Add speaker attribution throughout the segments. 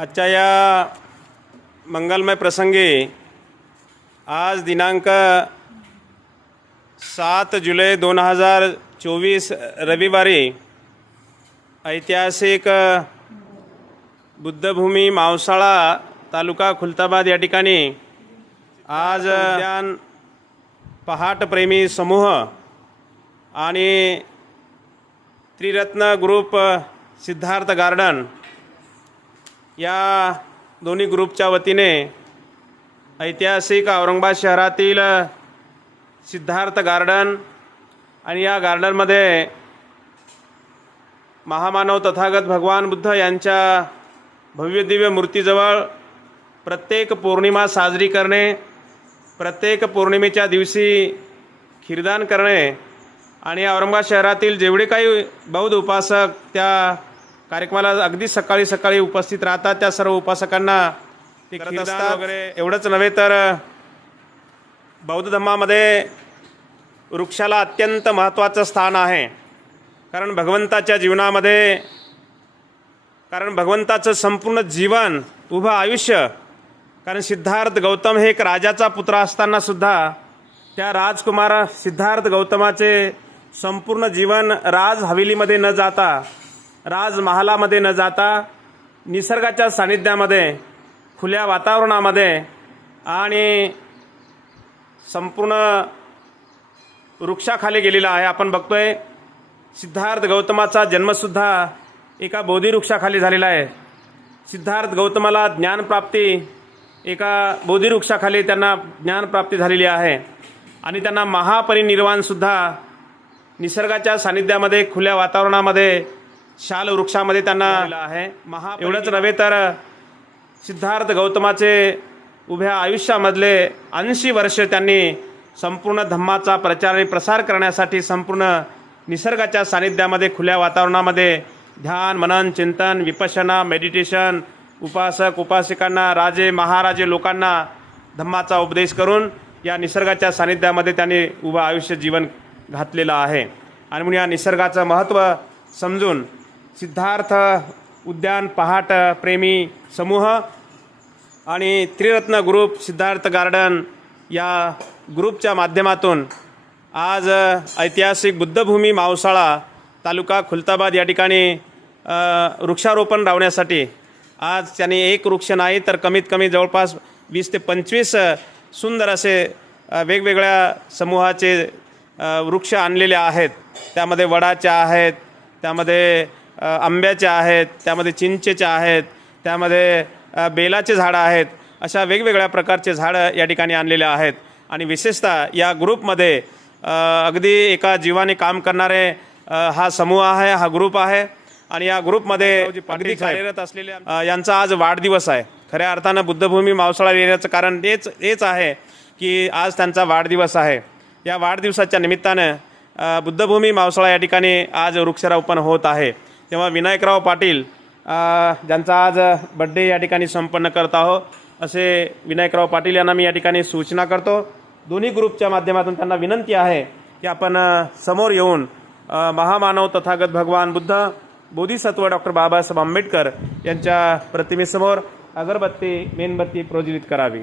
Speaker 1: आजच्या या मंगलमय प्रसंगी आज दिनांक सात जुलै दोन हजार चोवीस रविवारी ऐतिहासिक बुद्धभूमी मावसाळा तालुका खुलताबाद या ठिकाणी आज ज्ञान पहाटप्रेमी समूह आणि त्रिरत्न ग्रुप सिद्धार्थ गार्डन या दोन्ही ग्रुपच्या वतीने ऐतिहासिक औरंगाबाद शहरातील सिद्धार्थ गार्डन आणि या गार्डनमध्ये महामानव तथागत भगवान बुद्ध यांच्या भव्यदिव्य मूर्तीजवळ प्रत्येक पौर्णिमा साजरी करणे प्रत्येक पौर्णिमेच्या दिवशी खीरदान करणे आणि औरंगाबाद शहरातील जेवढे काही बौद्ध उपासक त्या कार्यक्रमाला अगदी सकाळी सकाळी उपस्थित राहतात त्या सर्व उपासकांना. ते करत असतात. वगैरे एवढंच नव्हे तर बौद्ध धर्मामध्ये वृक्षाला अत्यंत महत्त्वाचं स्थान आहे. कारण भगवंताच्या जीवनामध्ये कारण भगवंताचं संपूर्ण जीवन उभं आयुष्य कारण सिद्धार्थ गौतम हे एक राजाचा पुत्र असताना सुद्धा त्या राजकुमार सिद्धार्थ गौतमाचे संपूर्ण जीवन राज हवेलीमध्ये न जाता राजमहालामध्ये न जाता निसर्गाच्या सानिध्यामध्ये खुल्या वातावरणामध्ये आणि संपूर्ण वृक्षाखाली गेलेला आहे. आपण बघतोय सिद्धार्थ गौतमाचा जन्मसुद्धा एका बोधिवृक्षाखाली झालेला आहे. सिद्धार्थ गौतमाला ज्ञानप्राप्ती एका बोधिवृक्षाखाली त्यांना ज्ञानप्राप्ती झालेली आहे. आणि त्यांना महापरिनिर्वाणसुद्धा निसर्गाच्या सानिध्यामध्ये खुल्या वातावरणामध्ये शाल वृक्षामध्ये त्यांना आहे. महा एवढंच नव्हे तर सिद्धार्थ गौतमाचे उभ्या आयुष्यामधले ऐंशी वर्ष त्यांनी संपूर्ण धम्माचा प्रचार आणि प्रसार करण्यासाठी संपूर्ण निसर्गाच्या सानिध्यामध्ये खुल्या वातावरणामध्ये ध्यान मनन चिंतन विपशना मेडिटेशन उपासक उपासिकांना राजे महाराजे लोकांना धम्माचा उपदेश करून या निसर्गाच्या सानिध्यामध्ये त्यांनी उभं आयुष्य जीवन घातलेलं आहे. आणि म्हणून या निसर्गाचं महत्त्व समजून सिद्धार्थ उद्यान पहाट प्रेमी समूह आणि त्रिरत्न ग्रुप सिद्धार्थ गार्डन या ग्रुपच्या माध्यमातून आज ऐतिहासिक बुद्धभूमी मावसाळा तालुका खुलताबाद या ठिकाणी वृक्षारोपण लावण्यासाठी आज त्यांनी एक वृक्ष नाही तर कमीत कमी जवळपास वीस ते पंचवीस सुंदर असे वेगवेगळ्या समूहाचे वृक्ष आणलेले आहेत. त्यामध्ये वडाचे आहेत त्यामध्ये अ, आंब्याचे आहेत त्यामध्ये चिंचेचे आहेत त्यामध्ये बेलाचे झाडं आहेत अशा वेगवेगळ्या प्रकारचे झाडं या ठिकाणी आणलेले आहेत. आणि विशेषतः या ग्रुपमध्ये अगदी एका जीवाने काम करणारे हा समूह आहे हा ग्रुप आहे. आणि या ग्रुपमध्ये अगदी कार्यरत असलेले अ, यांचा आज वाढदिवस आहे. खऱ्या अर्थानं बुद्धभूमी मावसाळा येण्याचं कारण तेच हेच आहे की आज त्यांचा वाढदिवस आहे. या वाढदिवसाच्या निमित्तानं बुद्धभूमी मावसाळा या ठिकाणी आज वृक्षारोपण होत आहे. तेव्हा विनायकराव पाटील ज्यांचा आज बड्डे या ठिकाणी संपन्न करत आहो असे विनायकराव पाटील यांना मी या ठिकाणी सूचना करतो. दोन्ही ग्रुपच्या माध्यमातून त्यांना विनंती आहे की आपण समोर येऊन महामानव तथागत भगवान बुद्ध बोधिसत्व डॉक्टर बाबासाहेब आंबेडकर यांच्या प्रतिमेसमोर अगरबत्ती मेणबत्ती प्रज्वलित करावी.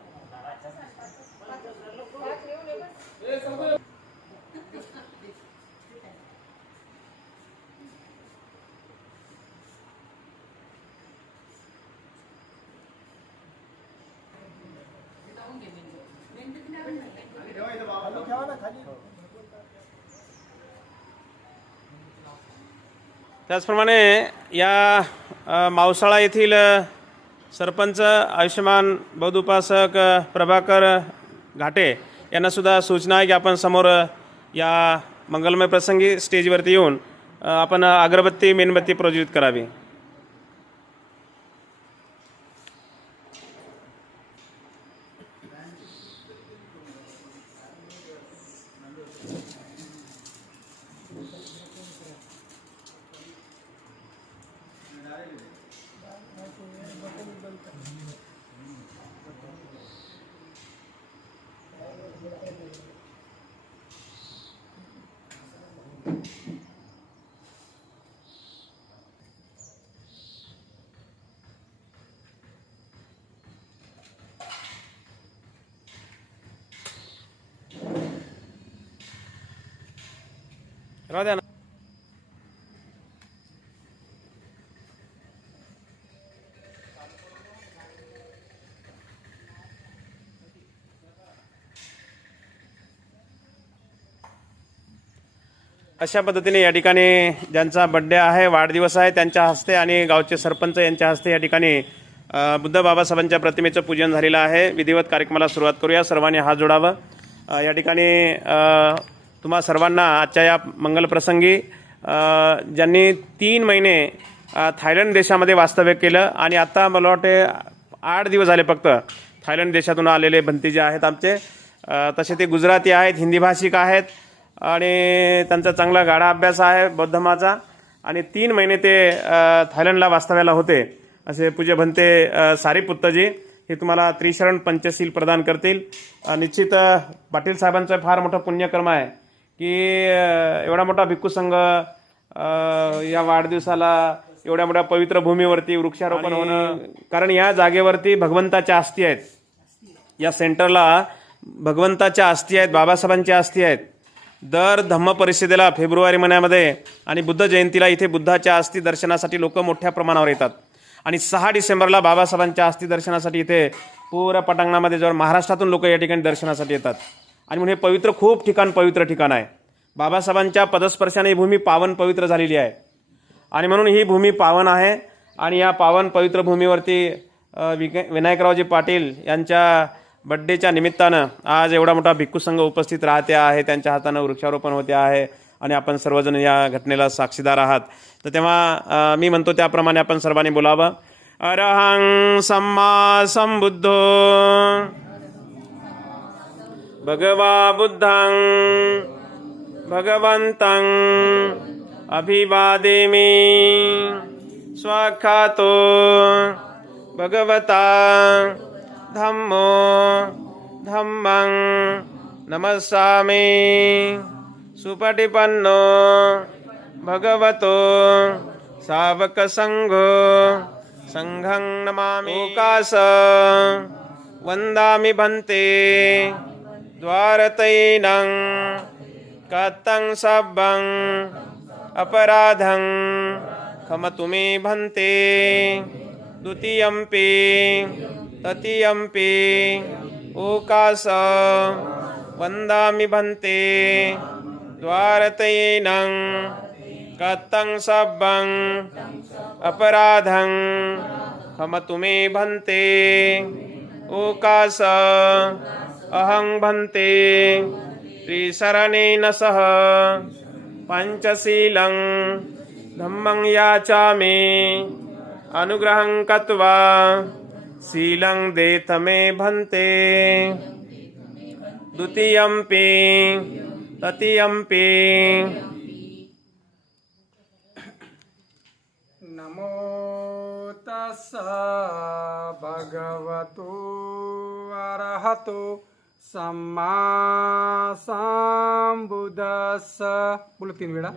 Speaker 1: त्याचप्रमाणे या मावसाळा येथील सरपंच आयुष्यमान बौद्ध उपासक प्रभाकर घाटे यांनासुद्धा सूचना आहे की आपण समोर या मंगलमय प्रसंगी स्टेजवरती येऊन आपण अगरबत्ती मेणबत्ती प्रज्वलित करावी. राहू अशा पद्धतीने या ठिकाणी ज्यांचा बड्डे आहे वाढदिवस आहे त्यांच्या हस्ते आणि गावचे सरपंच यांच्या हस्ते या ठिकाणी बुद्ध बाबासाहेबांच्या प्रतिमेचं पूजन झालेलं आहे. विधिवत कार्यक्रमाला सुरुवात करूया. सर्वांनी हात जोडावं. या ठिकाणी तुम्हा सर्वांना आजच्या या मंगलप्रसंगी ज्यांनी तीन महिने थायलंड देशामध्ये वास्तव्य केलं आणि आत्ता मला वाटते आठ दिवस झाले फक्त थायलंड देशातून आलेले भंती जे आहेत आमचे. तसे ते गुजराती आहेत हिंदी भाषिक आहेत. आणि त्यांचा चांगला गाडा अभ्यास आहे बौद्धमाचा आणि तीन महिने ते थायलंडला वास्तव्याला होते. असे पूज्य भंते सारीपुत्तजी हे तुम्हाला त्रिशरण पंचशील प्रदान करतील. निश्चित पाटील साहेबांचं फार मोठं पुण्यकर्म आहे की एवढा मोठा भिक्खू संघ या वाढदिवसाला एवढ्या मोठ्या पवित्र भूमीवरती वृक्षारोपण होणं कारण या जागेवरती भगवंताच्या अस्थी आहेत. या सेंटरला भगवंताच्या अस्थी आहेत बाबासाहेबांच्या अस्थी आहेत. दर धम्म परिषदेला फेब्रुवारी महिन्यामध्ये आणि बुद्ध जयंतीला इथे बुद्धाच्या अस्थी दर्शनासाठी लोक मोठ्या प्रमाणावर येतात. आणि सहा डिसेंबरला बाबासाहेबांच्या अस्थी दर्शनासाठी इथे पूर पटांगणामध्ये जवळ महाराष्ट्रातून लोक या ठिकाणी दर्शनासाठी येतात. आणि म्हणून हे पवित्र खूप ठिकाण पवित्र ठिकाण आहे. बाबासाहेबांच्या पदस्पर्शाने ही भूमी पावन पवित्र झालेली आहे. आणि म्हणून ही भूमी पावन आहे. आणि या पावन पवित्र भूमीवरती अ, विनायकरावजी पाटील यांच्या बड्डेच्या निमित्तानं आज एवढा मोठा भिक्खू संघ उपस्थित राहते आहे. त्यांच्या हातानं वृक्षारोपण होते आहे आणि आपण सर्वजण या घटनेला साक्षीदार आहात. तर तेव्हा मी म्हणतो त्याप्रमाणे आपण सर्वांनी बोलावं. अरहं सम्मा संबुद्धो भगवा बुद्धं। भगवन्तं अभिवादेमि। स्वाखातो। भगवता। धम्मो धम्मं नमस्सामि। सुपटिपन्नो भगवतो सावकसङ्घो सङ्घं नमामि। कास वन्दामि भन्ते द्वारतैनं कतं सब्बं अपराधं खमतु मे भन्ते। पे तृतीयम्पि ओकास वन्दामि भन्ते द्वारतैनं कत्तं सब्बं अपराधं हमतु मे भन्ते ओकास अहं भन्ते त्रिशरणेन सह पञ्चशीलं धम्मं याचामि अनुग्रहं कृत्वा शीलं देत मे भन्ते। द्वितीयंपि तृतीयंपि
Speaker 2: नमो तस्स भगवतो अरहतो। सम्मा संबुदस्स बोलो तीन वेळा.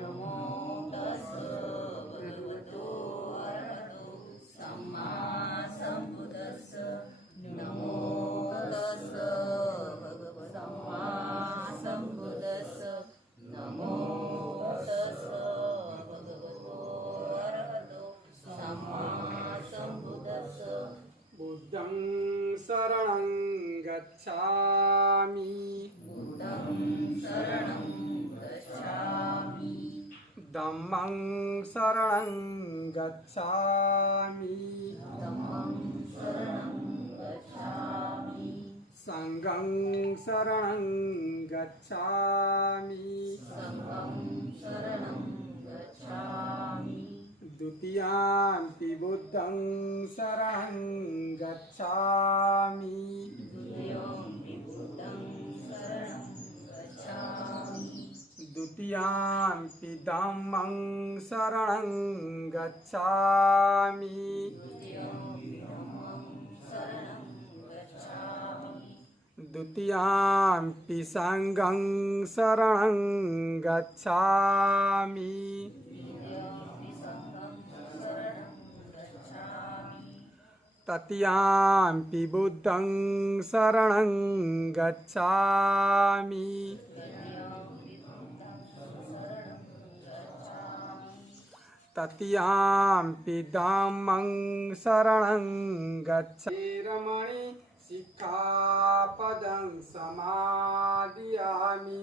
Speaker 2: शरणं गच्छामि। सङ्गं शरणं गच्छामि। द्वितीयाम्पि बुद्धं शरणं गच्छामि। द्वितीयाम्पि धम्मं शरणं गच्छामि। द्वितीयाम्पि सङ्गं शरणं गच्छामि। तृतीयाम्पि बुद्धं शरणं गच्छामि। तृतीयाम्पि धम्मं शरणं गच्छामि शिक्षापदं समादयामि।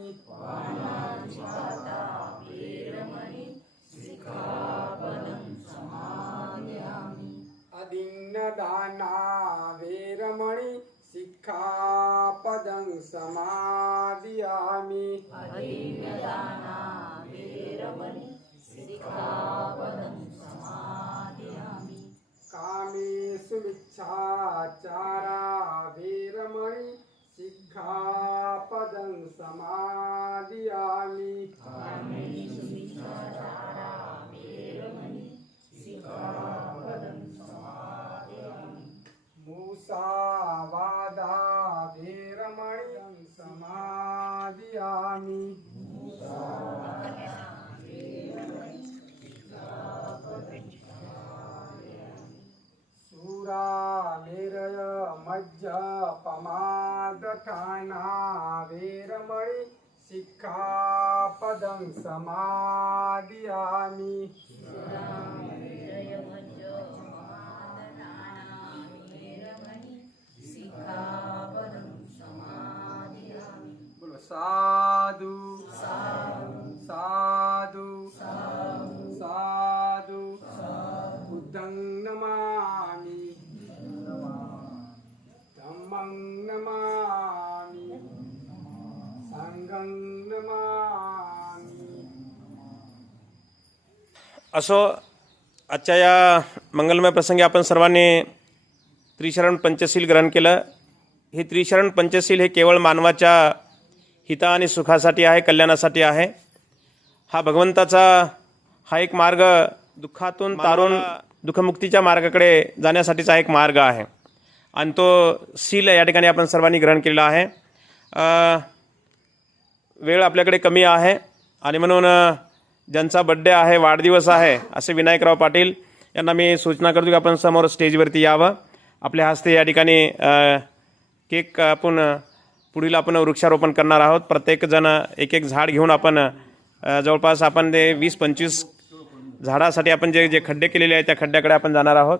Speaker 2: अदिन्नदाना वेरमणि शिक्षापदं समादयामि कामे सुमिच्छाचार मज्जपमादठाना वीरमणि शिक्षापदं समादयामि बोलो साधु। साधु।
Speaker 1: असो आजच्या या मंगलमय प्रसंगी आपण सर्वांनी त्रिशरण पंचशील ग्रहण केलं. हे त्रिशरण पंचशील हे केवळ मानवाच्या हिता आणि सुखासाठी आहे कल्याणासाठी आहे. हा भगवंताचा हा एक मार्ग दुःखातून तारून दुःखमुक्तीच्या मार्गाकडे जाण्यासाठीचा एक मार्ग आहे. आणि तो शील या ठिकाणी आपण सर्वांनी ग्रहण केलेला आहे. अ, वेळ आपल्याकडे कमी आहे. आणि म्हणून ज्यांचा बड्डे आहे वाढदिवस आहे असे विनायकराव पाटील यांना मी सूचना करतो की आपण समोर स्टेजवरती यावं. आपल्या हस्ते या ठिकाणी केक आपण पुढील आपण वृक्षारोपण करणार आहोत. प्रत्येकजण एक एक झाड घेऊन आपण जवळपास आपण ते वीस पंचवीस झाडासाठी आपण जे जे खड्डे केलेले आहेत त्या खड्ड्याकडे आपण जाणार आहोत.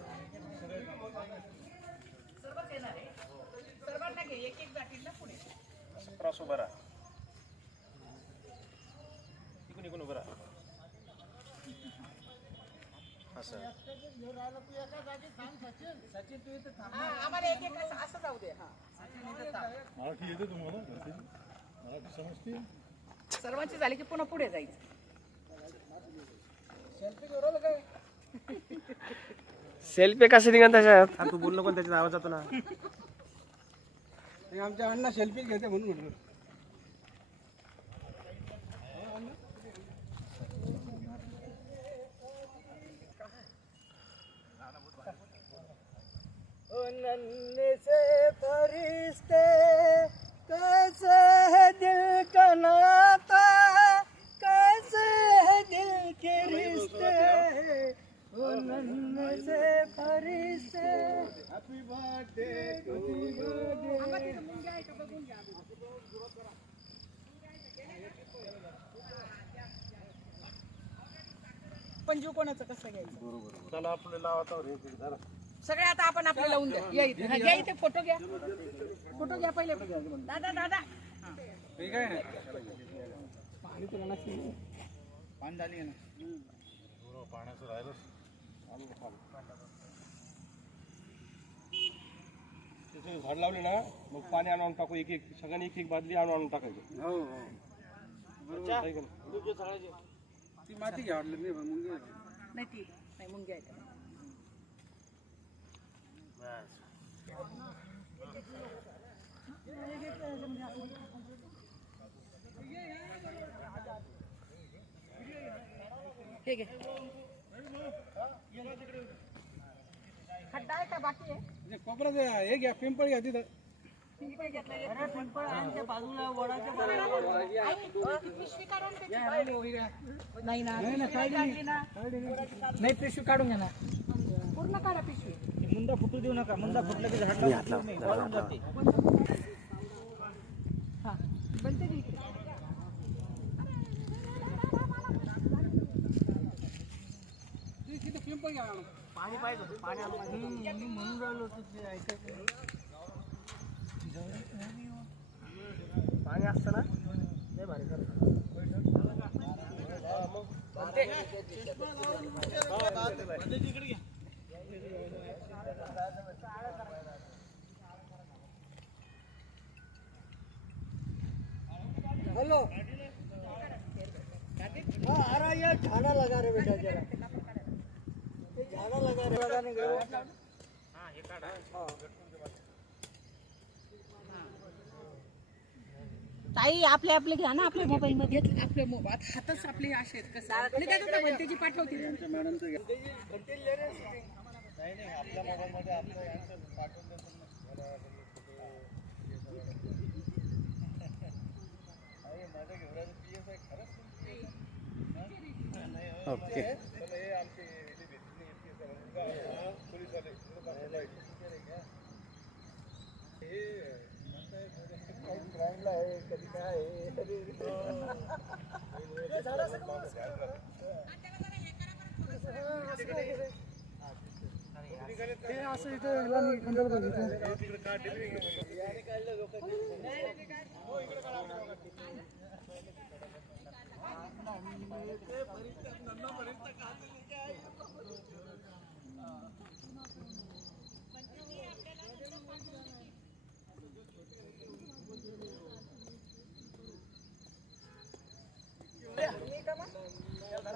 Speaker 1: क्रॉस उभं राहा. इकडून इकडून उभं राहा. असं.
Speaker 3: आम्हाला एक एक असं असं जाऊ दे सर्वांची झाली की पुन्हा पुढे जायचं.
Speaker 4: सेल्फी कशी निघाल त्याच्यात?
Speaker 1: हा, तू बोल नको त्याच्यात आवाज जातो ना.
Speaker 2: आमच्या अण्णा सेल्फी घेते म्हणून म्हटलं.
Speaker 5: नन्हे से फरिश्ते कैसे दिल का कैसे है दिल के रिश्ते ओ नन्हे से फरिश्ते हैप्पी बर्थडे टू
Speaker 3: पंजू कोणाचं कसं घ्यायचं? सगळे आता आपण आपले लावून द्या. या इथे. हा, घ्या इथे फोटो घ्या. फोटो घ्या पहिले. दादा दादा.
Speaker 2: ठीक आहे पाणी झाली आहे ना?
Speaker 6: त्याचे झाड लावले ना मग पाणी आणून टाकू एक एक सगळ्यांनी एक एक बादली आणून आणून टाकायचं.
Speaker 2: हो हो.
Speaker 6: आहे का नाही?
Speaker 2: ती माती घ्या वाटलं नाही पण मुंगी
Speaker 3: नाही ती नाही मुंग्या आहेत. हे घे. खड्डा आहे का बाकी आहे?
Speaker 2: कोपऱ्यात हे घ्या पिंपळ घ्या तिथं.
Speaker 3: पिंपळ काढून त्याची. नाही ना
Speaker 5: नाही पिशवी काढून घ्या ना.
Speaker 3: पूर्ण काढा पिशवी.
Speaker 5: मुंडा फुटू देऊ नका मुंडा फुटला की झाड जाते.
Speaker 3: हा बनते
Speaker 2: पिंपळ घ्या
Speaker 5: पाणी पाहिजे होतं, पाणी. मी म्हणून राहिलो होतो ते ऐकायचं नाही. पाणी असतं ना लय भारी करतं. हेलो हाँ आ रहा है लगा रहे बेटा जरा ये झाड़ा लगा रहे लगाने गए
Speaker 3: ताई आपले आपले घ्या ना आपल्या मोबाईल मध्ये. आपले मोबाईल हातच आपले असे आहेत कसं? मी काय करतो भलतेची पाठवते.
Speaker 2: हे असं इथं ह्याला नाही खंडाला